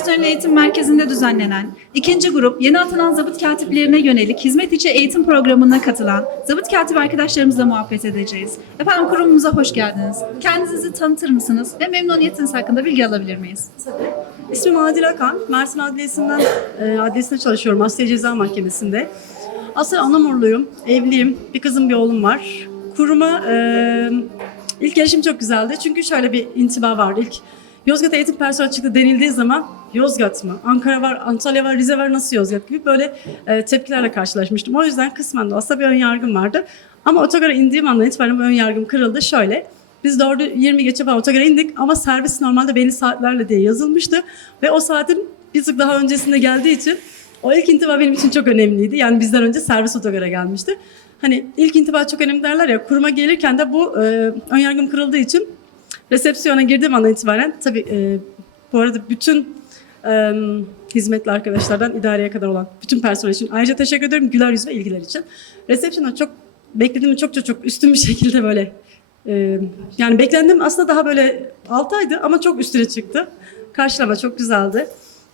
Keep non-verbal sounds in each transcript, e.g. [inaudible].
Personel Eğitim Merkezi'nde düzenlenen ikinci grup yeni atanan zabıt katiplerine yönelik hizmet içi eğitim programına katılan zabıt katip arkadaşlarımızla muhabbet edeceğiz. Efendim kurumumuza hoş geldiniz. Kendinizi tanıtır mısınız ve memnuniyetiniz hakkında bilgi alabilir miyiz? İsmim Adil Akan. Mersin Adliyesi'nden e, adliyesinde çalışıyorum. Asliye Ceza Mahkemesi'nde. Aslında Anamurluyum. Evliyim. Bir kızım bir oğlum var. Kuruma e, ilk gelişim çok güzeldi. Çünkü şöyle bir intiba vardı. İlk Yozgat Eğitim Personeli çıktı denildiği zaman Yozgat mı? Ankara var, Antalya var, Rize var nasıl Yozgat gibi böyle e, tepkilerle karşılaşmıştım. O yüzden kısmen de aslında bir ön yargım vardı. Ama otogara indiğim andan itibaren ön yargım kırıldı. Şöyle, biz 4'ü 20 geçe falan otogara indik ama servis normalde belli saatlerle diye yazılmıştı. Ve o saatin bir tık daha öncesinde geldiği için o ilk intiba benim için çok önemliydi. Yani bizden önce servis otogara gelmişti. Hani ilk intiba çok önemli derler ya kuruma gelirken de bu e, ön yargım kırıldığı için resepsiyona girdiğim andan itibaren tabii e, bu arada bütün e, hizmetli arkadaşlardan idareye kadar olan bütün personel için ayrıca teşekkür ederim güler yüz ve ilgiler için. Resepsiyona çok beklediğim çok çok çok üstün bir [laughs] şekilde böyle e, yani beklendim aslında daha böyle 6 aydı ama çok üstüne çıktı. Karşılama çok güzeldi.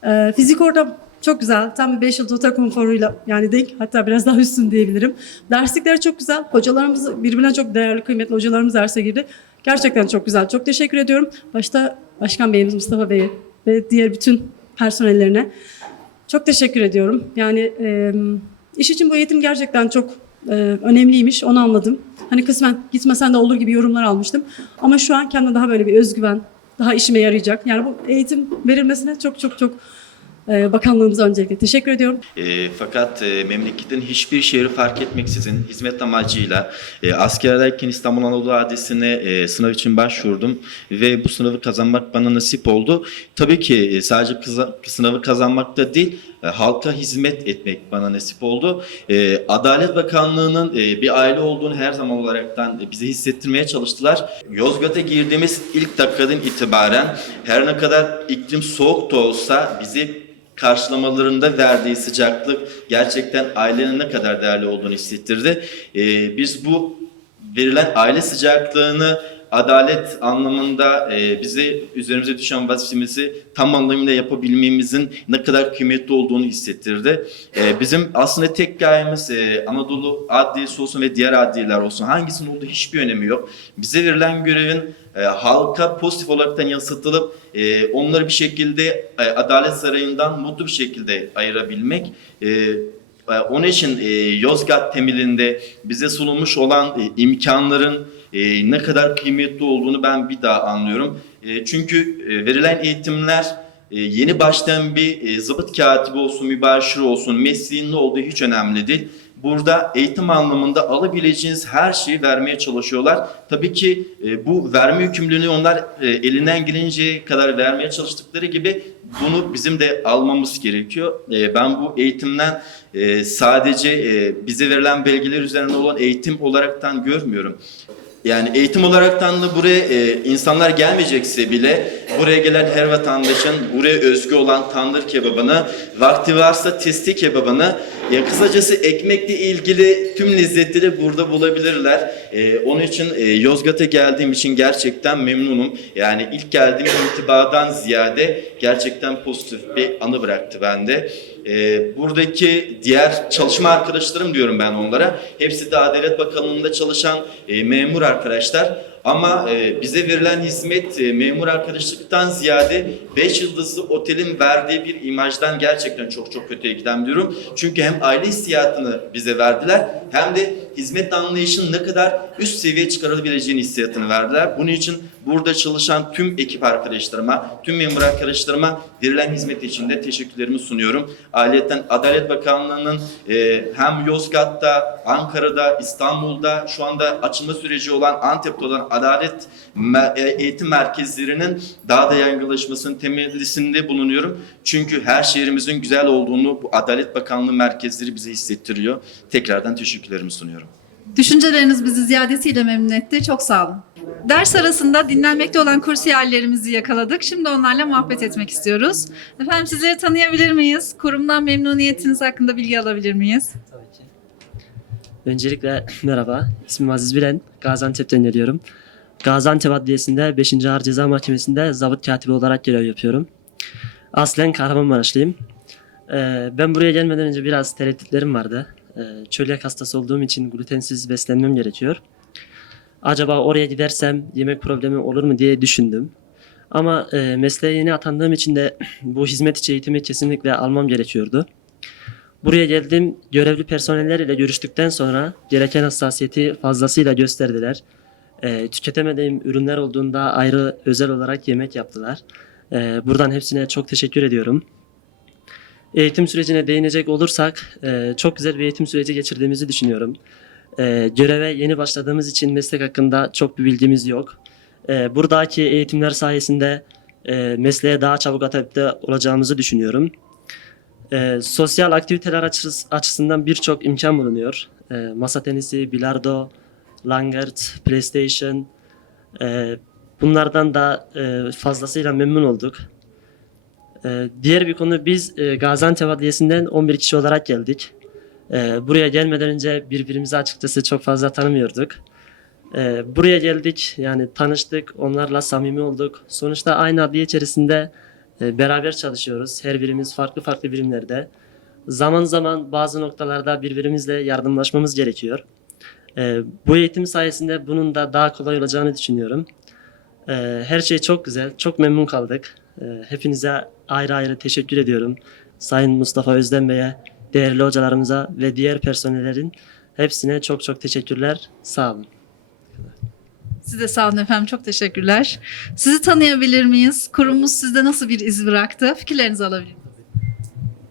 E, fizik ortam çok güzel. Tam bir 5 yıl otel konforuyla yani denk hatta biraz daha üstün diyebilirim. Derslikleri çok güzel. Hocalarımız birbirine çok değerli, kıymetli hocalarımız derse girdi. Gerçekten çok güzel. Çok teşekkür ediyorum. Başta Başkan Beyimiz Mustafa Bey'e ve diğer bütün personellerine çok teşekkür ediyorum. Yani e, iş için bu eğitim gerçekten çok e, önemliymiş. Onu anladım. Hani kısmen gitmesen de olur gibi yorumlar almıştım. Ama şu an kendime daha böyle bir özgüven, daha işime yarayacak. Yani bu eğitim verilmesine çok çok çok bakanlığımıza öncelikle teşekkür ediyorum. E, fakat e, memleketin hiçbir şehri fark etmeksizin hizmet amacıyla e, askerdeyken İstanbul Anadolu Adliyesi'ne e, sınav için başvurdum ve bu sınavı kazanmak bana nasip oldu. Tabii ki e, sadece kıza- sınavı kazanmakta değil, e, halka hizmet etmek bana nasip oldu. E, Adalet Bakanlığı'nın e, bir aile olduğunu her zaman olaraktan e, bize hissettirmeye çalıştılar. Yozgat'a girdiğimiz ilk dakikadan itibaren her ne kadar iklim soğuk da olsa bizi karşılamalarında verdiği sıcaklık gerçekten ailenin ne kadar değerli olduğunu hissettirdi. Ee, biz bu verilen aile sıcaklığını adalet anlamında e, bize üzerimize düşen vazifemizi tam anlamıyla yapabilmemizin ne kadar kıymetli olduğunu hissettirdi. E, bizim aslında tek gayemiz e, Anadolu Adliyesi olsun ve diğer adliyeler olsun hangisinin olduğu hiçbir önemi yok. Bize verilen görevin e, halka pozitif olaraktan yansıtılıp e, onları bir şekilde e, Adalet Sarayı'ndan mutlu bir şekilde ayırabilmek. E, e, onun için e, Yozgat temelinde bize sunulmuş olan e, imkanların e, ne kadar kıymetli olduğunu ben bir daha anlıyorum. E, çünkü e, verilen eğitimler e, yeni başlayan bir e, zabıt katibi olsun, mübaşir olsun, mesleğin ne olduğu hiç önemli değil. Burada eğitim anlamında alabileceğiniz her şeyi vermeye çalışıyorlar. Tabii ki e, bu verme yükümlülüğünü onlar e, elinden gelince kadar vermeye çalıştıkları gibi bunu bizim de almamız gerekiyor. E, ben bu eğitimden e, sadece e, bize verilen belgeler üzerine olan eğitim olaraktan görmüyorum. Yani eğitim olaraktan da buraya e, insanlar gelmeyecekse bile buraya gelen her vatandaşın buraya özgü olan tandır kebabını, vakti varsa testi kebabını, ya kısacası ekmekle ilgili tüm lezzetleri burada bulabilirler. E, onun için e, Yozgat'a geldiğim için gerçekten memnunum. Yani ilk geldiğim intibadan ziyade gerçekten pozitif bir anı bıraktı bende. E, buradaki diğer çalışma arkadaşlarım diyorum ben onlara. Hepsi de Adalet Bakanlığı'nda çalışan e, memur arkadaşlar. Ama e, bize verilen hizmet e, memur arkadaşlıktan ziyade 5 yıldızlı otelin verdiği bir imajdan gerçekten çok çok kötüye giden diyorum. Çünkü hem aile hissiyatını bize verdiler hem de hizmet anlayışının ne kadar üst seviyeye çıkarılabileceğini hissiyatını verdiler. Bunun için burada çalışan tüm ekip arkadaşlarıma, tüm memur arkadaşlarıma verilen hizmet için de teşekkürlerimi sunuyorum. Ayrıca Adalet Bakanlığı'nın e, hem Yozgat'ta, Ankara'da, İstanbul'da şu anda açılma süreci olan Antep'te olan adalet e, eğitim merkezlerinin daha da yaygınlaşmasının temellisinde bulunuyorum. Çünkü her şehrimizin güzel olduğunu bu Adalet Bakanlığı merkezleri bize hissettiriyor. Tekrardan teşekkürlerimi sunuyorum. Düşünceleriniz bizi ziyadesiyle memnun etti. Çok sağ olun. Ders arasında dinlenmekte olan kursiyerlerimizi yakaladık. Şimdi onlarla muhabbet etmek istiyoruz. Efendim sizleri tanıyabilir miyiz? Kurumdan memnuniyetiniz hakkında bilgi alabilir miyiz? Tabii ki. Öncelikle merhaba. İsmim Aziz Bilen. Gaziantep'ten geliyorum. Gaziantep Adliyesi'nde 5. Ağır Ceza Mahkemesi'nde zabıt katibi olarak görev yapıyorum. Aslen Kahramanmaraşlıyım. Ee, ben buraya gelmeden önce biraz tereddütlerim vardı. Ee, çölyak hastası olduğum için glutensiz beslenmem gerekiyor. Acaba oraya gidersem yemek problemi olur mu diye düşündüm. Ama e, mesleğe yeni atandığım için de [clears throat] bu hizmet içi eğitimi kesinlikle almam gerekiyordu. Buraya geldim, görevli personeller ile görüştükten sonra gereken hassasiyeti fazlasıyla gösterdiler. E, tüketemediğim ürünler olduğunda ayrı özel olarak yemek yaptılar. E, buradan hepsine çok teşekkür ediyorum. Eğitim sürecine değinecek olursak e, çok güzel bir eğitim süreci geçirdiğimizi düşünüyorum. E, göreve yeni başladığımız için meslek hakkında çok bir bilgimiz yok. E, buradaki eğitimler sayesinde mesleğe daha çabuk adapte olacağımızı düşünüyorum. Sosyal aktiviteler açıs- açısından birçok imkan bulunuyor. Masa tenisi, bilardo, langırt, PlayStation. Bunlardan da fazlasıyla memnun olduk. E, diğer bir konu biz e, Gaziantep Adliyesi'nden 11 kişi olarak geldik. E, buraya gelmeden önce birbirimizi açıkçası çok fazla tanımıyorduk. E, buraya geldik yani tanıştık, onlarla samimi olduk. Sonuçta aynı adliye içerisinde e, beraber çalışıyoruz. Her birimiz farklı farklı birimlerde. Zaman zaman bazı noktalarda birbirimizle yardımlaşmamız gerekiyor. E, bu eğitim sayesinde bunun da daha kolay olacağını düşünüyorum. E, her şey çok güzel, çok memnun kaldık. E, hepinize ayrı ayrı teşekkür ediyorum. Sayın Mustafa Özden Bey'e, değerli hocalarımıza ve diğer personellerin hepsine çok çok teşekkürler. Sağ olun. Siz de sağ olun efendim. Çok teşekkürler. Sizi tanıyabilir miyiz? Kurumumuz sizde nasıl bir iz bıraktı? Fikirlerinizi alabilir miyim?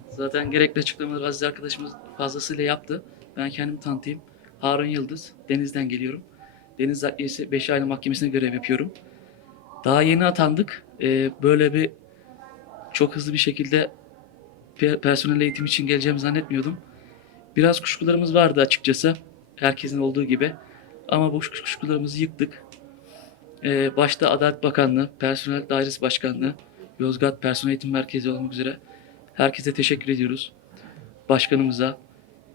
Zaten gerekli açıklamaları Aziz arkadaşımız fazlasıyla yaptı. Ben kendimi tanıtayım. Harun Yıldız, Deniz'den geliyorum. Deniz Adliyesi 5 Aile Mahkemesi'nde görev yapıyorum. Daha yeni atandık. Ee, böyle bir çok hızlı bir şekilde pe- personel eğitim için geleceğimi zannetmiyordum. Biraz kuşkularımız vardı açıkçası. Herkesin olduğu gibi. Ama bu kuş- kuşkularımızı yıktık. Ee, başta Adalet Bakanlığı, Personel Dairesi Başkanlığı, Yozgat Personel Eğitim Merkezi olmak üzere Herkese teşekkür ediyoruz. Başkanımıza,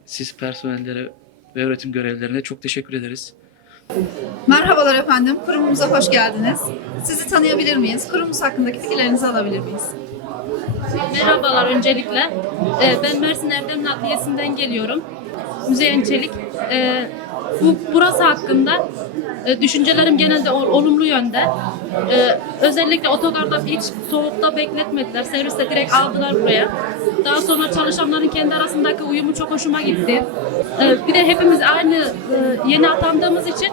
siz personellere ve öğretim görevlilerine çok teşekkür ederiz. Merhabalar efendim. Kurumumuza hoş geldiniz. Sizi tanıyabilir miyiz? Kurumumuz hakkındaki fikirlerinizi alabilir miyiz? Merhabalar öncelikle. Ee, Ben Mersin Erdem Adliyesi'nden geliyorum. Müzeyyen Çelik. Ee, Bu burası hakkında e, düşüncelerim genelde ol- olumlu yönde. Ee, Özellikle otogarda hiç soğukta bekletmediler. Serviste direkt aldılar buraya. Daha sonra çalışanların kendi arasındaki uyumu çok hoşuma gitti. Bir de hepimiz aynı e, yeni atandığımız için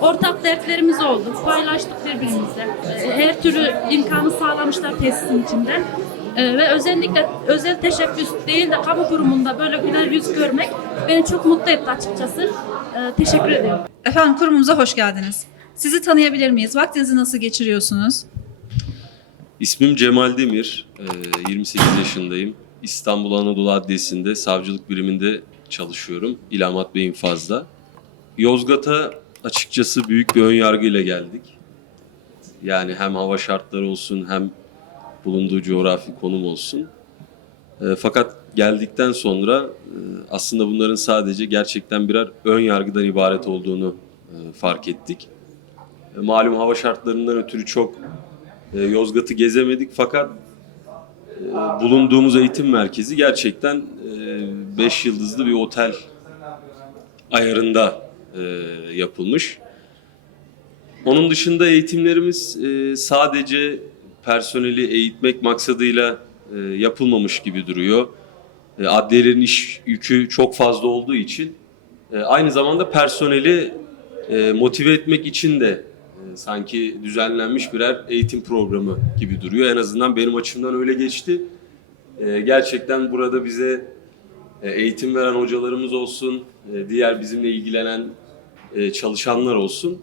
ortak dertlerimiz oldu. Paylaştık birbirimizle. Her türlü imkanı sağlamışlar tesisin içinde. Ee, ve özellikle özel teşebbüs değil de kamu kurumunda böyle güler yüz görmek beni çok mutlu etti açıkçası. Ee, teşekkür ediyorum. Efendim kurumumuza hoş geldiniz. Sizi tanıyabilir miyiz? Vaktinizi nasıl geçiriyorsunuz? İsmim Cemal Demir, eee, 28 yaşındayım. İstanbul Anadolu Adliyesi'nde savcılık biriminde çalışıyorum. İlhamat Bey infazda. Yozgat'a açıkçası büyük bir ön yargıyla geldik. Yani hem hava şartları olsun hem bulunduğu coğrafi konum olsun. Eee, fakat geldikten sonra eee, aslında bunların sadece gerçekten birer ön yargıdan ibaret olduğunu eee, fark ettik. E, malum hava şartlarından ötürü çok e, Yozgat'ı gezemedik fakat e, bulunduğumuz eğitim merkezi gerçekten 5 yıldızlı bir otel ayarında e, yapılmış. Onun dışında eğitimlerimiz e, sadece personeli eğitmek maksadıyla e, yapılmamış gibi duruyor. E, Adliyelerin iş yükü çok fazla olduğu için e, aynı zamanda personeli e, motive etmek için de e, sanki düzenlenmiş birer eğitim programı gibi duruyor. En azından benim açımdan öyle geçti. E, gerçekten burada bize e, eğitim veren hocalarımız olsun, e, diğer bizimle ilgilenen e, çalışanlar olsun.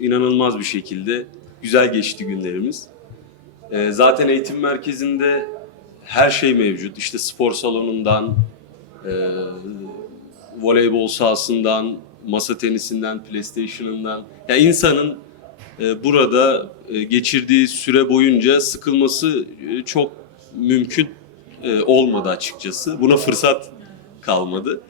inanılmaz bir şekilde güzel geçti günlerimiz. E, zaten eğitim merkezinde her şey mevcut. İşte spor salonundan, e, voleybol sahasından, masa tenisinden, PlayStation'ından. Ya insanın e, burada e, geçirdiği süre boyunca sıkılması e, çok mümkün e, olmadı açıkçası. Buna fırsat kalmadı.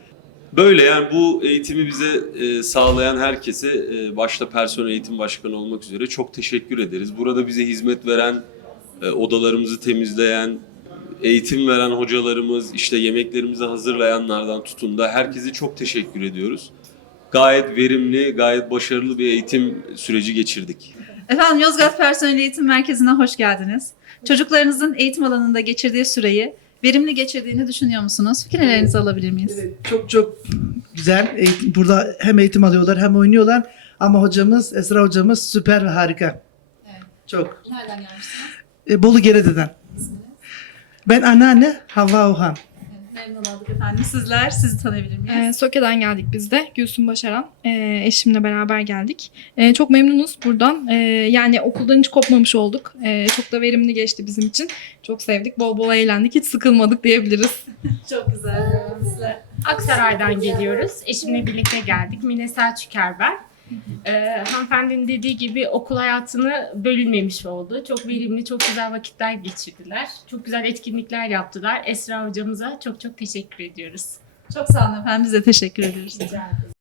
Böyle yani bu eğitimi bize e, sağlayan herkese e, başta personel eğitim başkanı olmak üzere çok teşekkür ederiz. Burada bize hizmet veren e, odalarımızı temizleyen, eğitim veren hocalarımız, işte yemeklerimizi hazırlayanlardan tutun da herkese çok teşekkür ediyoruz. Gayet verimli, gayet başarılı bir eğitim süreci geçirdik. Efendim Yozgat Personel Eğitim Merkezi'ne hoş geldiniz. Çocuklarınızın eğitim alanında geçirdiği süreyi verimli geçirdiğini düşünüyor musunuz? Fikirlerinizi alabilir miyiz? Evet, çok çok güzel. Eğitim, burada hem eğitim alıyorlar hem oynuyorlar. Ama hocamız, Esra hocamız süper ve harika. Evet. Çok. Nereden gelmişsiniz? E, Bolu Gerede'den. Ben anneanne Havva Ohan. Memnun olduk efendim. Sizler, sizi tanıyabilir miyiz? Ee, Soke'den geldik biz de. Gülsüm Başaran. Ee, eşimle beraber geldik. Ee, çok memnunuz buradan. Ee, yani okuldan hiç kopmamış olduk. Ee, çok da verimli geçti bizim için. Çok sevdik. Bol bol eğlendik. Hiç sıkılmadık diyebiliriz. [laughs] Çok güzel. Aksaray'dan geliyoruz. Eşimle birlikte geldik. Mine Selçuker ben. Ee, hanımefendinin dediği gibi okul hayatını bölünmemiş oldu. Çok verimli, çok güzel vakitler geçirdiler. Çok güzel etkinlikler yaptılar. Esra hocamıza çok çok teşekkür ediyoruz. Çok sağ olun efendim. Biz de teşekkür ediyoruz. Rica ederim.